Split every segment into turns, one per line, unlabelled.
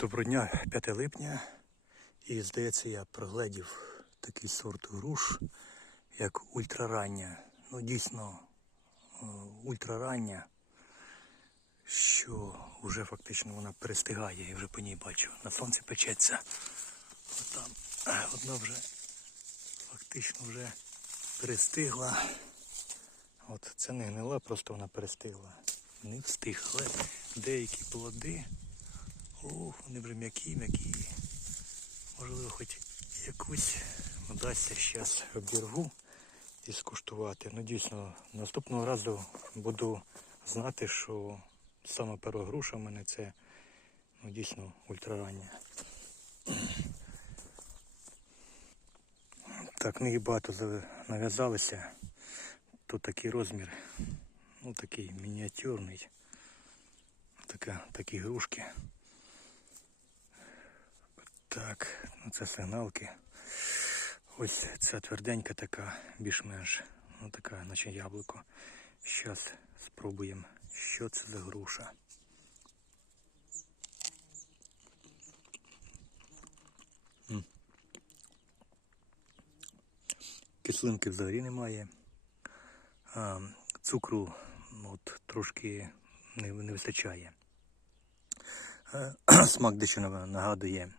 Доброго дня, 5 липня. І здається, я прогледів такий сорт груш, як ультрарання. Ну, дійсно, е, ультрарання, що вже фактично вона перестигає, я вже по ній бачу. На сонці печеться. От там е, одна вже фактично вже перестигла. От це не гнила, просто вона перестигла. Не встиг, але деякі плоди. Ох, вони вже м'які, м'які. Можливо, хоч якусь вдасться зараз обірву і скуштувати. Ну дійсно, наступного разу буду знати, що саме перша груша в мене це ну, дійсно ультрарання. Так, книги багато за- нав'язалися. Тут такий розмір, ну такий мініатюрний. Така, такі грушки. Так, ну це сигналки. Ось ця тверденька така, більш-менш, ну така, наче яблуко. Зараз спробуємо, що це за груша. Кислинки взагалі немає. А, цукру ну, от, трошки не, не вистачає. Е, Смак дещо нагадує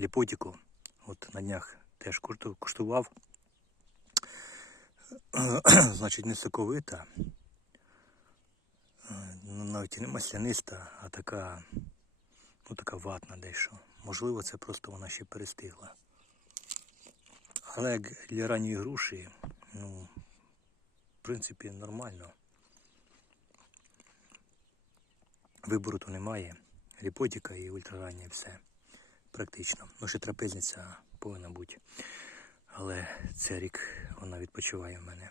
ліпотіку. От на днях теж куштував. Значить, не соковита, е, ну, навіть не масляниста, а така, ну, така ватна дещо. Можливо, це просто вона ще перестигла. Але як для ранньої груші, ну, в принципі, нормально. Вибору то немає. Ліпотіка і ультрарання все. Практично. Ну, ще трапезниця повинна бути. Але цей рік вона відпочиває в мене.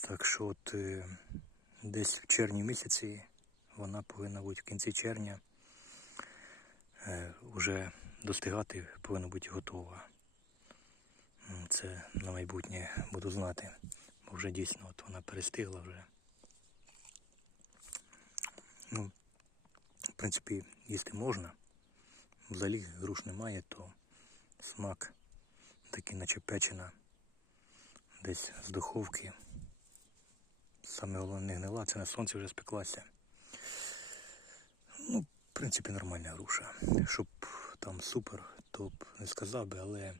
Так що от е, десь в червні місяці вона повинна бути в кінці червня. Е, Уже достигати повинна бути готова. Це на майбутнє буду знати. Бо вже дійсно от вона перестигла вже. Ну, в принципі, їсти можна. Взагалі груш немає, то смак такий, наче печена десь з духовки. Саме головне не гнила, це на сонці вже спеклася. Ну, в принципі, нормальна груша. Щоб там супер, то б не сказав би, але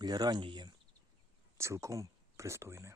для ранньої цілком пристойне.